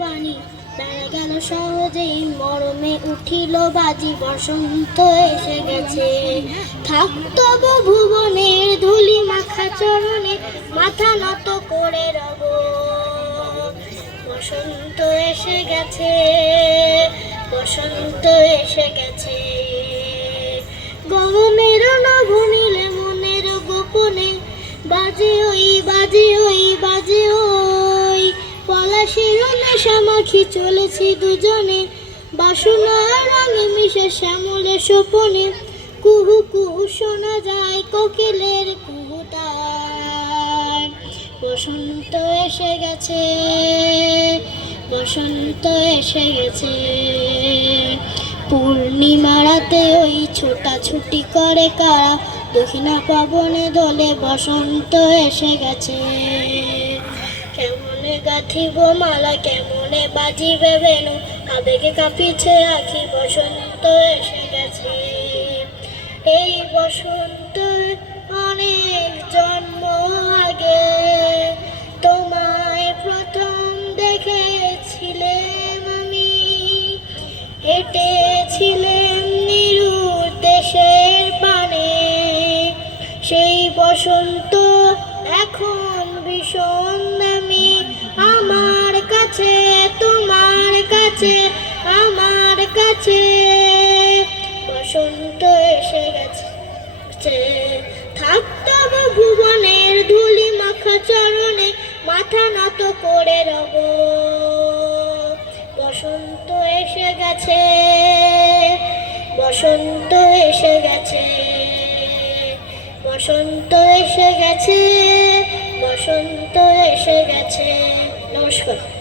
বাণী বেড়ে গেল সহজেই মরমে উঠিল বাজি বসন্ত এসে গেছে থাকতো ভুবনের ধুলি মাখা চরণে মাথা নত করে রব বসন্ত এসে গেছে বসন্ত এসে গেছে গগনের নভনীলে মনের গোপনে বাজে ওই বাজে ওই বাজে ওই পলাশের নেশা মাখি চলেছি দুজনে বাসনার রঙে মিশে শ্যামলে সোপনে কুহু কুহু শোনা যায় কোকিলের কুহুতান বসন্ত এসে গেছে বসন্ত এসে গেছে পূর্ণিমা রাতে ওই ছোটাছুটি করে কারা দক্ষিণা পবনে দোলে বসন্ত এসে গেছে কেমনে গাঁথিব মালা কেমনে বাজিবে বেনু আবেগে কাঁপিছে আখি বসন্ত এসে গেছে এই বসন্ত অনেক জন্ম আগে তোমায় প্রথম দেখেছিলাম আমি হেঁটেছিলেন নিরুর দেশের পানে সেই বসন্ত এখন ভীষণ দামি আমার কাছে তোমার কাছে আমার কাছে বসন্ত এসে গেছে থাকতো ভুবনের ধুলি মাখা চরণে মাথা নত করে রব বসন্ত এসে গেছে বসন্ত এসে গেছে বসন্ত এসে গেছে বসন্ত এসে গেছে নমস্কার।